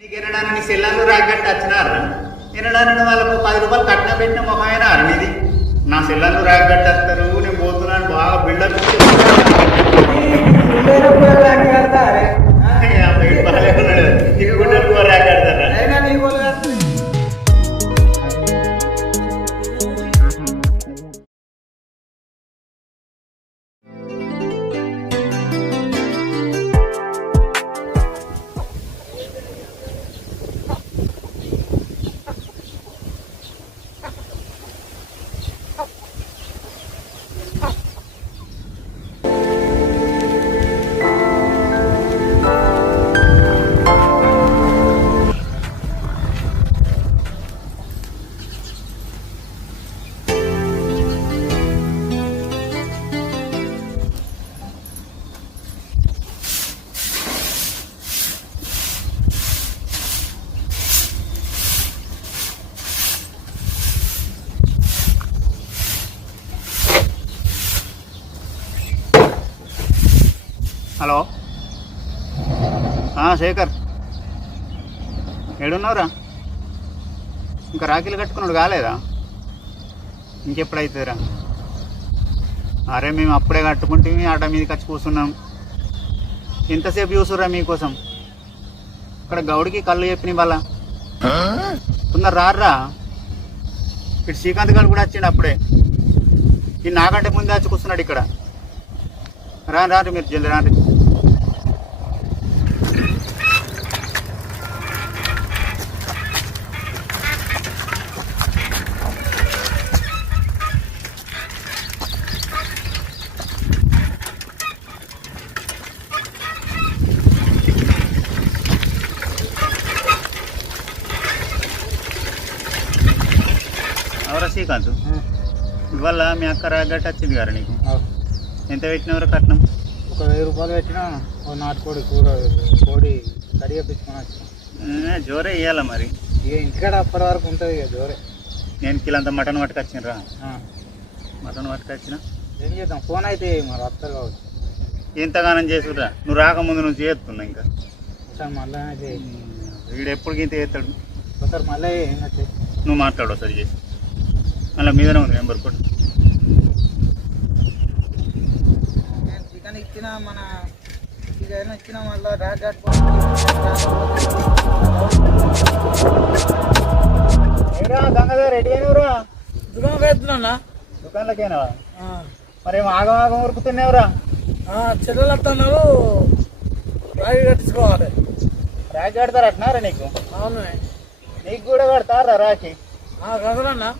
నీకు ఎనడాను నీ సెల్లాలు రాగట్టి వచ్చినారు ఎనడాను వాళ్ళకు 10 రూపాయలు కట్నం పెట్టిన మొహమైన నీది నా సెల్లాలు రాగట్టి వస్తారు నేను పోతున్నాను బాగా బిల్డప్ నీకు గుండెలకు రాగడతారా హలో శేఖర్ ఏడున్నావురా ఇంకా రాఖీలు కట్టుకున్నాడు కాలేదా ఇంకెప్పుడైతుందిరా అరే మేము అప్పుడే కట్టుకుంటే ఆట మీదకి వచ్చి కూర్చున్నాం ఎంతసేపు చూసురా మీకోసం ఇక్కడ గౌడికి కళ్ళు చెప్పిన వాళ్ళ తొందర రారా ఇటు శ్రీకాంత్ గారు కూడా వచ్చిండు అప్పుడే ఈ నాకంటే ముందే వచ్చి కూర్చున్నాడు ఇక్కడ రారు మీరు జల్ది రాండి ఎవరా శ్రీకాంత్ ఇవాళ మీ అక్క రాగట్టు వచ్చింది గారు నీకు ఎంత పెట్టినవరా కట్నం? 1000 రూపాయలు పెట్టినా నాటుకోడి కూర కోడి కడి తెప్పించుకొని వచ్చిన జోరే ఇవ్వాలా మరి ఇక ఇంటికాడ అప్పటి వరకు ఉంటుంది ఇక జోరే. నేను కిలంతా మటన్ పట్టుకొచ్చినరా మటన్ పట్టుకొచ్చిన ఏం చేద్దాం ఫోన్ అయితే మరి వస్తారు కావచ్చు. ఎంతగానం చేసుకురా నువ్వు రాకముందు నువ్వు చేస్తున్నా ఇంకా సార్ మళ్ళీ వీడు ఎప్పటికి ఇంత చేస్తాడు సార్ మళ్ళీ ఏంటంటే నువ్వు మాట్లాడు ఒకసారి చేసి మళ్ళీ మీదనే ఉంది నెంబర్ కొట్టు. చికెన్ ఇచ్చిన మన చికెన్ ఇచ్చిన మళ్ళీ గంగదా రెడీ అయినవురా? దుకాణం వేస్తున్నా దుకాణంలోకేనా? మరి ఆగం ఆగం ఉరుకుతున్నావురా? చెల్లెలు వస్తున్నారు రాగి కట్టించుకోవాలి. రాఖీ కడతారు అంటున్నారా నీకు? అవును నీకు కూడా కడతారా రాఖీ? కదలన్నా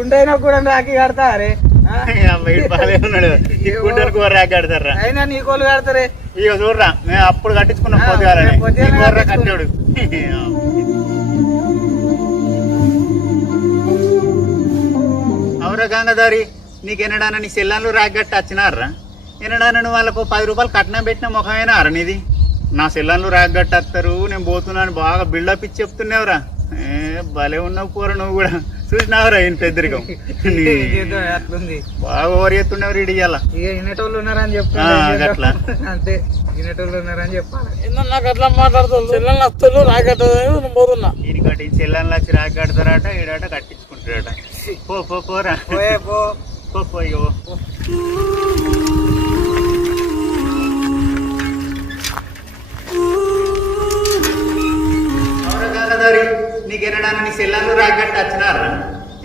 ఉండైనా కూడా రాఖీ కడతారే ఉన్నాడు గుండెలకు రాఖీ కడతారా? అయినా నీ కోళ్ళు కడతారే. ఇక చూడరా మేము అప్పుడు కట్టించుకున్నాం పొద్దుగాలని కట్టాడు. అవురా గంగాధారి నీకు ఎనడాన నీ సెల్లాన్లు రాగట్టి వచ్చినారా? ఎనడానని వాళ్ళకు 10 రూపాయలు కట్నం పెట్టిన ముఖమైనా అర నీది నా సెల్లాన్లు రాగట్టి వస్తారు నేను పోతున్నాను బాగా బిల్డప్ ఇచ్చి చెప్తున్నావురా. భలే ఉన్నావు కూర నువ్వు కూడా చూసినావురా ఈయన పెద్దరికం అట్లుంది బాగా ఓరి ఎత్తుండేవారు ఇక వినేటోళ్ళు ఉన్నారని చెప్తా అట్లా అంతే వినేటోళ్ళు ఉన్నారని చెప్పాలి. నాకు అట్లా మాట్లాడుతాను చెల్లెలు వస్తారు రాగట్టదు పోతున్నా ఈయనకటి చెల్లెళ్ళు వచ్చి రాగి కడతారట ఈడట కట్టించుకుంటారట. పోరా పో ఇక నీకు ఎనడాను నీ సెల్లాన్లు రాగట్టి వచ్చినారా?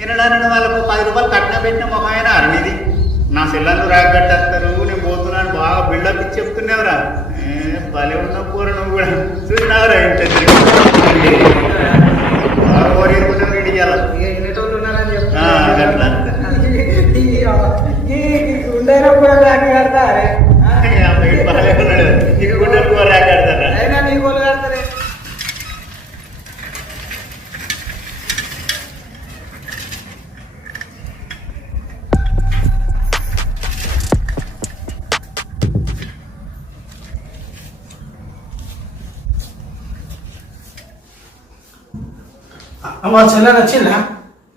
ఎనడానని వాళ్ళకు 10 రూపాయలు కట్నం పెట్టిన మొహమైనా నీది నా సెల్లాన్లు రాగట్టి వస్తారు నేను పోతున్నాను బాగా బిల్డప్ ఇచ్చి చెప్తున్నావురా. భలే ఉన్నావు కూర నువ్వు కూడా చూసినావురా ఇంటి బాగా ఓరేసుకున్నావు ఇక వినేటోళ్ళు ఉన్నారని చెప్తా అట్లా ఉండైనా కూడా రాఖీ కడతారే. భలే ఉన్నాడు నీకు గుండెలకు రాఖీ కడతారా? అయినా నీ కోళ్ళు కడతారే. చెల్లెలు వచ్చిందా?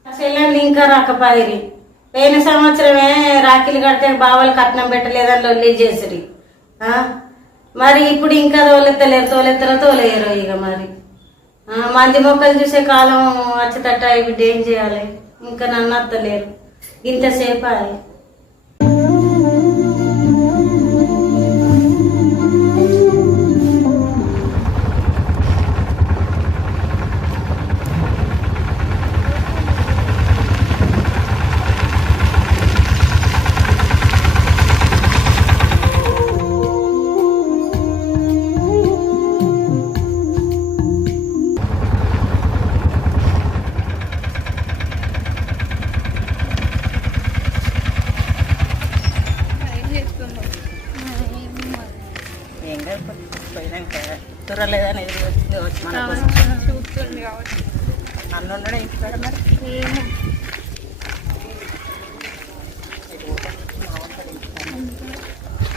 చెల్లెండి ఇంకా రాకపోయి పోయిన సంవత్సరమే రాఖీలు కడితే బావలు కట్నం పెట్టలేదని లొల్లి చేసిరి. మరి ఇప్పుడు ఇంకా తోలెత్తరో తోలేయరు ఇక మరి మంది మొక్కలు చూసే కాలం వచ్చేటట్ట బిడ్డ ఏం చేయాలి? ఇంకా నన్ను అత్తలేరు ఇంతసేపు అది. తురలేదని ఎదురు వచ్చింది వచ్చి మన కోసం చూస్తుంది కాబట్టి అన్న ఉన్నాడు ఇంటికాడ మరి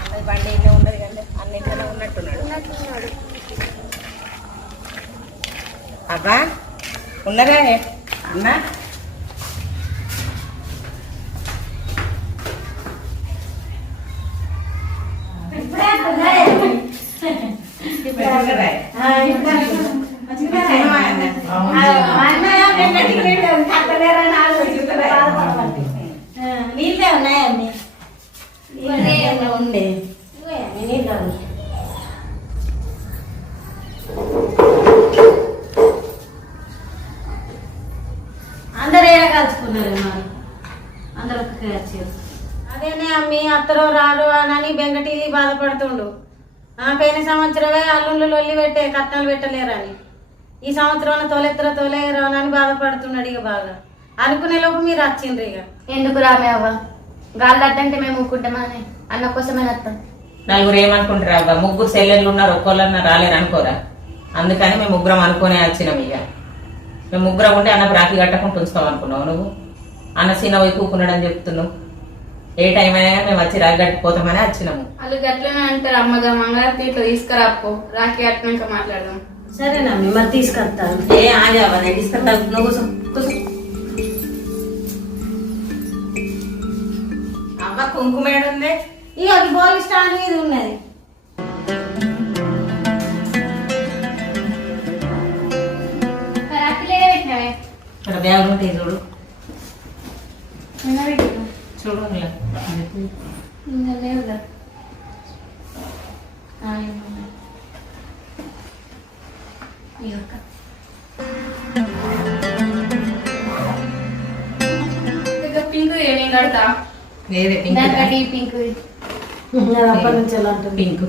అన్నది బండి ఇంట్లో ఉండదు కానీ అన్న ఇంట్లోనే ఉన్నట్టున్నాడు. అబ్బా ఉన్నదా అన్నా నీళ్ళే ఉన్నాయండి ఉండే నీళ్ళు అందరూ ఏడ కలుసుకున్నారు మరి అందరూ వచ్చారు. అదేనే అమ్మి అత్తరో రారు అని బెంగటిల్లి బాధపడుతుండు. పోయిన సంవత్సరమే అల్లుళ్ళు లొల్లి పెట్టే కట్నాలు పెట్టలేరని, ఈ సంవత్సరం తోలేయరు అని బాధపడుతున్నాడు. ఇక బాగా అనుకునే లోపు మీరు వచ్చిండ్రు. ఇక ఎందుకు రామే అవ్వ గాలి అడ్డంటే మేము ఊరుకుంటామని అన్న కోసమే వస్తాం. నలుగురు ఏమనుకుంటారు అబ్బా, ముగ్గురు సెల్లెళ్ళు ఉన్నారు, ఒక్కోళ్ళన్నా రాలేరు అనుకోరా. అందుకని మేము ముగ్గురం అనుకునే వచ్చినాం. ఇక మేము ముగ్గురం ఉంటే అన్నకు రాఖీ కట్టకుండా ఉంచుతాం అనుకున్నావు నువ్వు. అన్న సీన వైపు కూకున్నాడని చెప్తున్నావు. ఏ టైం అయినా మేము వచ్చి రాఖీ కట్టిపోతామని వచ్చినాము. వాళ్ళు గట్లనే అంటారు అమ్మగా మంగళారతి ఇట్లా తీసుకురాపో రాఖీ కట్టినాక మాట్లాడదాం. సరేనా మరి తీసుకొస్తాను. ఏ ఆగే అవ్వ నేను తీసుకొస్తాను. నువ్వు కూర్చో అవ్వ. కుంకుమ ఏడుంది? ఇక అది బోల్ స్టాండ్ మీద ఉన్నది. ఇక్కడ బ్యాగులు ఉంటాయి చూడు చూడు. పింక్ నేను కడతా. వేరే పింక్ పింక్ అప్పటి నుంచి ఎలా ఉంటుంది? పింక్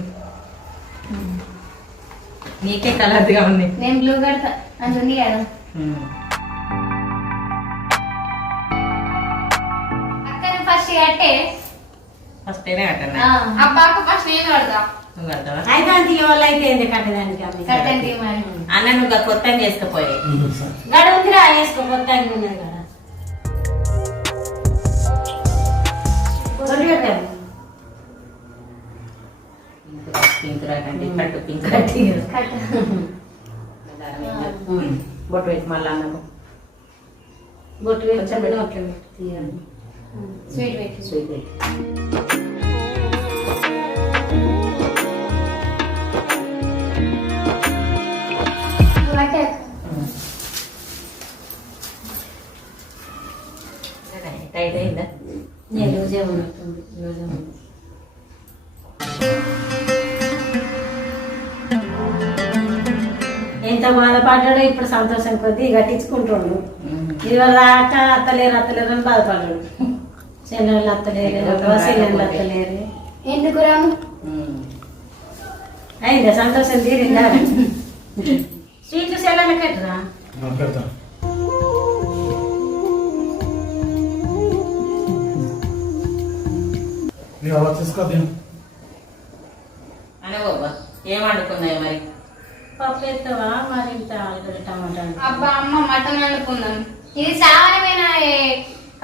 నీకే కలర్గా ఉంది. నేను బ్లూ కడతా అంటుంది కదా. అక్కడ ఫస్ట్ కట్టే ఫస్ట్ ఏనే కట్టనా? అబ్బాకు ఫస్ట్ నేను కడతా. నువ్వు కడతావా? అయితే అంత ఇవాళ అయితే ఏంది కట్టడానికి? కట్టండి మరి. అన్న నువ్వు కొత్త చేసుకుపోయే గడ ఉందిరా వేసుకో, కొత్త ఉన్నది కదా. పింక్ రాకండి కట్టు పింక్ కట్టి బొట్టు పెట్టి మళ్ళీ అన్నకు బొట్టు వేసి నోట్లో పెట్టి తీయాలి. స్వీట్ పెట్టి స్వీట్ పెట్టి టైట్ అయిందా? నేను రోజే ఉన్నట్టుంది. ఎంత బాధపడ్డాడు, ఇప్పుడు సంతోషం కొద్దీ కట్టించుకుంటుండు. ఇవాళ దాకా అత్తలేరు అని బాధపడ్డాడు. చెల్లెళ్ళు అత్తలేరు, చెల్లెళ్ళు అత్తలేరు. ఎందుకు రాము? అయిందా సంతోషం తీరిందా? స్వీట్లు చెల్లెళ్ళ కట్టరా? అనే బాబా ఏం వండుకున్నాయి మరి? పప్పు ఎత్తవా మరి? ఇంత టమాటా. అబ్బా అమ్మ మటన్ వండుకుందాం. ఇది సామాన్యమైన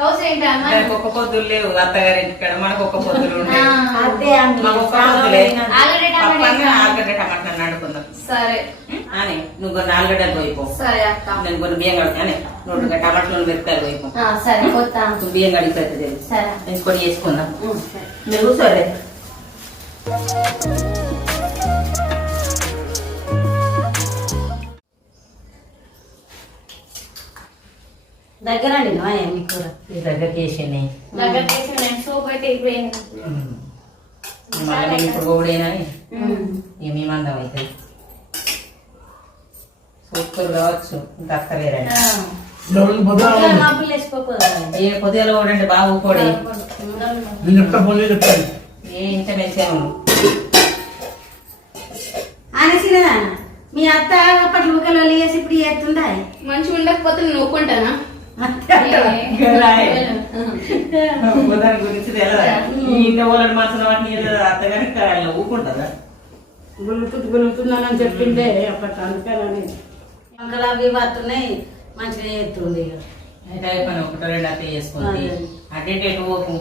అవసరం ఏంటి అమ్మ? ఒక్క పొద్దులు లేవు అత్తగారి ఇంటికాడ, మనకు ఒక్క పొద్దులు ఉంటాయి. అదే మాకు ఒక్క పొద్దులే. ఆలుగడ్డ టమాటా వండుకుందాం. సరే అని నువ్వు కొన్ని ఆలుగడ్డలు పోయిపో. సరే అక్క. నేను కొన్ని బియ్యం కడుగుతానే. నువ్వు టమాటాలు పెడతారు పోయిపో. సరే కొత్త నువ్వు బియ్యం కడిగిపోతుంది. సరే నేను కొన్ని చేసుకుందాం. మీరు కూర్చోరే. దగ్గర మీ కూర ఈ దగ్గరికి వేసింది దగ్గర చేసి నేను సోప్ అయితే అయిపోయింది. మళ్ళీ ఇప్పుడు కూడా మీ మందం అవుతుంది సూపర్ కావచ్చు ఇంకా అక్కలేరండి మబ్బులు వేసుకోపోదా ఏ పొద్దులో కూడా బాగా ఊకోడి ఏ ఇంత మెచ్చాము అనేసినదా మీ అత్త అప్పట్లో ఊకలు వేసి ఇప్పుడు చేస్తుందా మంచిగా ఉండకపోతే నేను ఒప్పుకుంటానా? దాని గురించి తెలియదా ఇంత వాళ్ళని మనసులో వాటిని అత్తగానే ఊకుంటుందా గులుతున్నానని చెప్పిండే అప్పట్లో అందుకని వంకలు అవి పడుతున్నాయి మంచిగా చేస్తుంది అయితే పని ఒకటో రెండు అట్లా చేసుకుంది అటే పోకు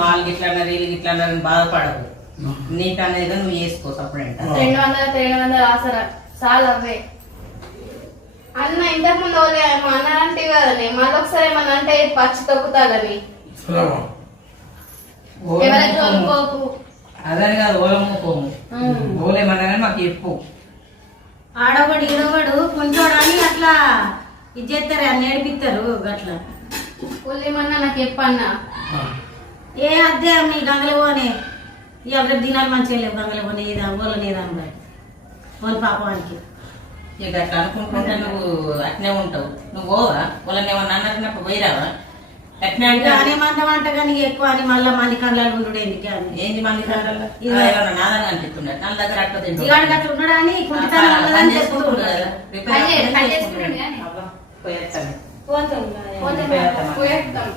వాళ్ళు ఇట్లా అన్నారు వీళ్ళు ఇట్లా అన్నారని బాధపడదు నీకు అనేది నువ్వు చేసుకో అప్పుడంట 200 ఆసరా చాలా అవే అన్న ఇంతకు ముందు అన్నారంటే కదండి మళ్ళీ ఒకసారి ఏమన్నా అంటే పచ్చి తొక్కుతాదని ఎవరైతే తోలుకోకు అదని కాదు ఓలమ్ముకోము ఓలేమన్నా కానీ మాకు చెప్పు ఆడవాడు ఈడవాడు కొంచెోడు అని అట్లా ఇది చేస్తారు అని నేర్పిస్తారు అట్లా ఏమన్నా నాకు చెప్పన్నా ఏ అద్దె మీ గంగలు పోనే ఎవరి దినాలు మంచిగా లేవు గంగలు పోనే ఏదా ఓలని ఏదా వాళ్ళ పాపానికి ఇక అట్లా అనుకుంటుంటే నువ్వు అట్నే ఉంటావు నువ్వు పోవా వాళ్ళని ఏమన్నా అన్నప్పుడు పోయిరావా అట్నే అంటే అనే మందం అంట కానీ ఎక్కువ అని మళ్ళీ మంది కళ్ళలు ఉండు ఎందుకు అని ఏంది మంది కావాలా నాదని అనిపిస్తున్నాడు నా దగ్గర అట్లా తింటాడు ఇవాడికి అట్లా ఉన్నాడు అని కుంటితనం ఉన్నదని చెప్పుకుంటున్నాడు కదా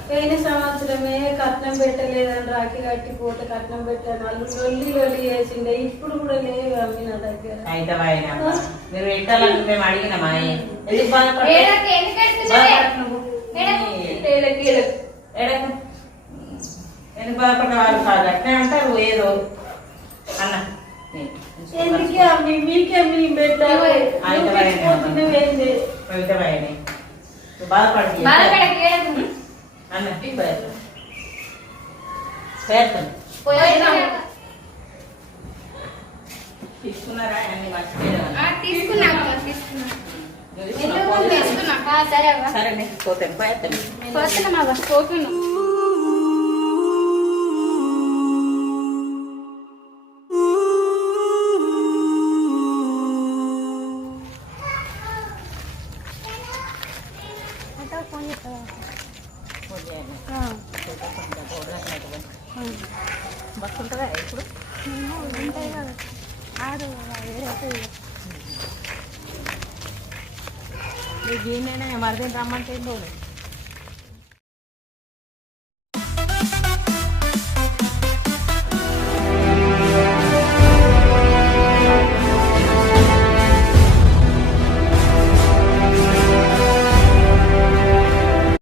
పోయిన సంవత్సరమే కట్నం పెట్టలేదని రాఖీ కట్టి పోతే కట్నం పెట్టాను వాళ్ళు లొల్లి చేసిండే ఇప్పుడు కూడా లేవు అమ్మి నా దగ్గర అయితే మీరు పెట్టాలని మేము అడిగినామా ఎందుకు ఎందుకు బాధపడ్డ వాళ్ళు కాదు అట్నే అంటారు ఏదో అన్న ఎందుకే అమ్మి మీకే మీ పెట్టాలి బాధపడి అన్న తీసుకున్నారా అన్ని తీసుకున్నా సరే సరే పోతాను పోతాను పోతున్నా బస్సు ఉంటుందా ఇప్పుడు దీన్నైనా మరిదేని రమ్మంటే